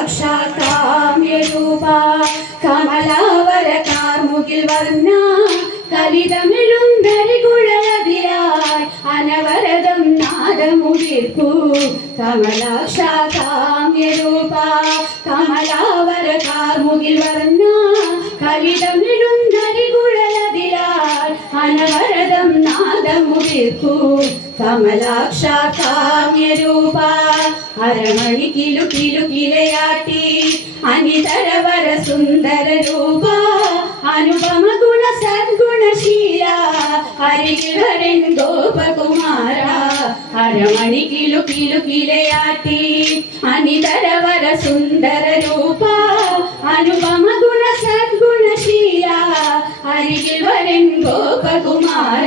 കമലാക്ഷ കാമ്യരൂപ കമലാവര കാർമുകിൽ വർണ്ണ കലിതമിഴുന്തരികുഴലതിലായി അനവരതം നാദമുതിർക്കൂ കമലാക്ഷ കാമ്യരൂപ കമലാവര കാർമുകിൽ വർണ്ണ കലിതമിഴുന്തരികുഴലതിലായി അനവരതം നാദമുതിർക്കൂ കമലാക്ഷ കാമ്യരൂപ അരമണി കിലു കിലു കിലയാട്ടി അനിതരവര സുന്ദര രൂപ അനുപമ ഗുണ സദ്ഗുണശീല അരികിൽ വരൻ ഗോപകുമാര അരമണി കിലു കിലു കിലയാട്ടി അനിതരവര സുന്ദര രൂപ അനുപമ ഗുണ സദ്ഗുണശീല അരികിൽ വരൻ ഗോപകുമാര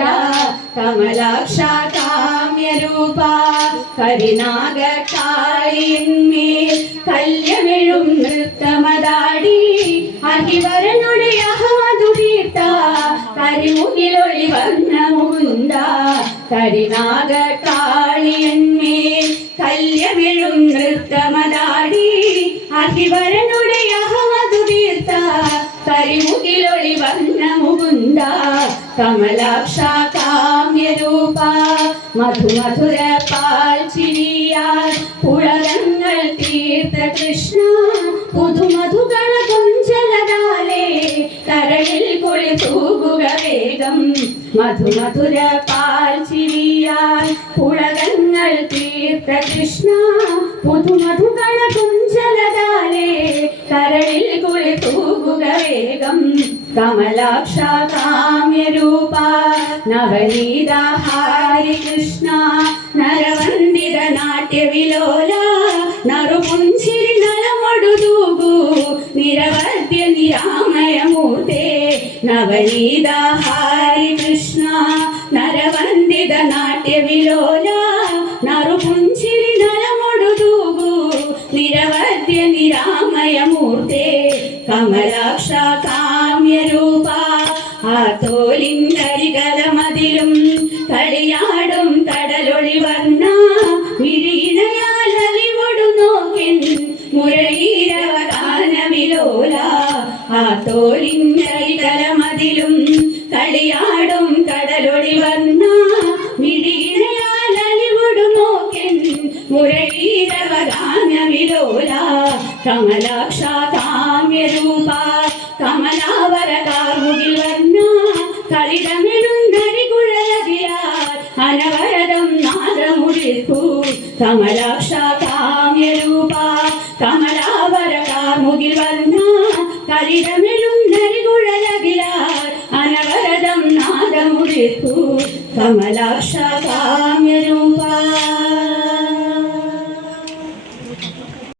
കമലാക്ഷ കാമ്യരൂപ കരിനാഗക്കാളിന്മേൽ കല്യമെഴും നൃത്തമതാടി അഹിവരനുടെ അഹമതുതീർത്ത കരിമുകിലൊളി വർണ്ണ മുകുന്ദ കരിനാഗക്കാളിന്മേൽ കല്യമെഴും നൃത്തമതാടി അഹിവരനുടെ അഹമതുതീർത്ത കരിമുകിലൊളി വർണ്ണ മുകുന്ദ കമലാക്ഷ കാമ്യരൂപ മധുമധുര പാൽ ചിരിയാൽ പുളകങ്ങൾ തീർത്ത കൃഷ്ണ പുതുമധുഗണ കൊഞ്ചലതാലേ കരളിൽ കുളി തൂകുക വേഗം മധുമധുര പാൽ ചിരിയാൽ പുളകങ്ങൾ തീർത്ത കൃഷ്ണ പുതുമധുഗണ കൊഞ്ചലതാലേ കരളിൽ കുളി തൂകുക വേഗം കമലാക്ഷ കാമ്യരൂപ നവനീതാഹാരി കൃഷ്ണ നരവന്ദിത നാട്യവിലോല നറുപുഞ്ചിരി നലമൊടുതൂകൂ നിരവധ്യ നിരാമയമൂർത്തേ നവനീതാഹാരി കൃഷ്ണ നരവന്ദിത നാട്യവിലോല നറുപുഞ്ചിരി നലമൊടുതൂകൂ നിരവധ്യ നിരാമയമൂർത്തേ കമലാക്ഷ കാമ്യരൂപ ആത്തോലിൻകരികലമതിലും കളിയാടും കടലൊളി വർണ്ണ മിഴിയിണയാൽ അലിവൊടു നോക്കിൻ മുരളീരവഗാനവിലോല ആത്തോലിൻകരികലമതിലും കളിയാടും കടലൊളി വർണ്ണ മിഴിയിണയാൽ അലിവൊടു നോക്കിൻ മുരളീരവഗാനവിലോല കമലാക്ഷ കാമ്യരൂപ കമലാവര കാർമുകിൽ വർണ്ണ കളിതമിഴുന്തരികുഴലതിലാൽ അനവരതം നാദമുതിർക്കൂ കമലാക്ഷ കാമ്യരൂപ കമലാവര കാർമുകിൽ വർണ്ണ കളിതമിഴുന്തരികുഴലതിലാൽ അനവരതം നാദമുതിർക്കൂ കമലാക്ഷ കാമ്യരൂപ